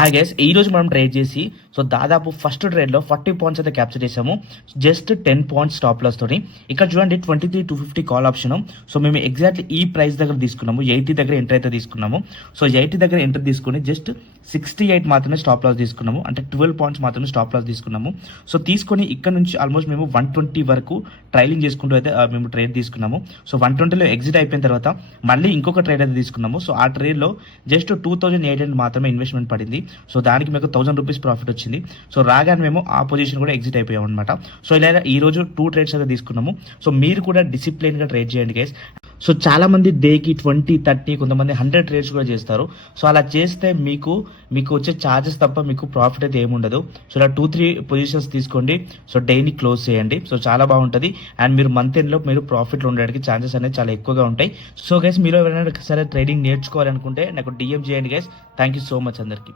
Hi guys, ఈ రోజు మనం ట్రేడ్ చేసి దాదాపు ఫస్ట్ ట్రేడ్లో 40 పాయింట్స్ అయితే క్యాప్చర్ చేసాము. జస్ట్ 10 పాయింట్స్ స్టాప్ లాస్ తోని. ఇక్కడ చూడండి 23,250 కాల్ ఆప్షన్. మేము ఎగ్జాక్ట్లీ ఈ ప్రైస్ దగ్గర తీసుకున్నాము. 80 దగ్గర ఎంటర్ అయితే తీసుకున్నాము. 80 దగ్గర ఎంటర్ తీసుకుని జస్ట్ 68 మాత్రమే స్టాప్ లాస్ తీసుకున్నాము. అంటే 12 పాయింట్స్ మాత్రమే స్టాప్ లాస్ తీసుకున్నాము. తీసుకొని ఇక్కడ నుంచి ఆల్మోస్ట్ మేము 120 వరకు ట్రైలింగ్ చేసుకుంటూ అయితే మేము ట్రేడ్ తీసుకున్నాము. 120లో ఎగ్జిట్ అయిపోయిన తర్వాత మళ్ళీ ఇంకొక ట్రేడ్ అయితే తీసుకున్నాము. ఆ ట్రేడ్లో జస్ట్ 2,800 మాత్రమే ఇన్వెస్ట్మెంట్ పడింది. దానికి మీకు 1,000 రూపీస్ ప్రాఫిట్ వచ్చింది. రాగానే మేము ఆ పొజిషన్ కూడా ఎగ్జిట్ అయిపోయాం అనమాట. ఇలా ఈ రోజు 2 ట్రేడ్స్ అయితే తీసుకున్నాము. మీరు కూడా డిసిప్లిన్ గా ట్రేడ్ చేయండి గైస్. చాలా మంది డేకి 20, 30, కొంతమంది 100 ట్రేడ్స్ కూడా చేస్తారు. అలా చేస్తే మీకు వచ్చే ఛార్జెస్ తప్ప మీకు ప్రాఫిట్ అయితే ఏముండదు. ఇలా 2-3 పొజిషన్స్ తీసుకోండి. డైలీ క్లోజ్ చేయండి. చాలా బాగుంటుంది. అండ్ మీరు మంత్ ఎండ్ లో మీరు ప్రాఫిట్ లో ఉండడానికి ఛాన్సెస్ అనేది చాలా ఎక్కువగా ఉంటాయి. గైస్, మీరు ఎవరైనా సరే ట్రేడింగ్ నేర్చుకోవాలనుకుంటే నాకు DM చేయండి guys. Thank you so much అందరికి.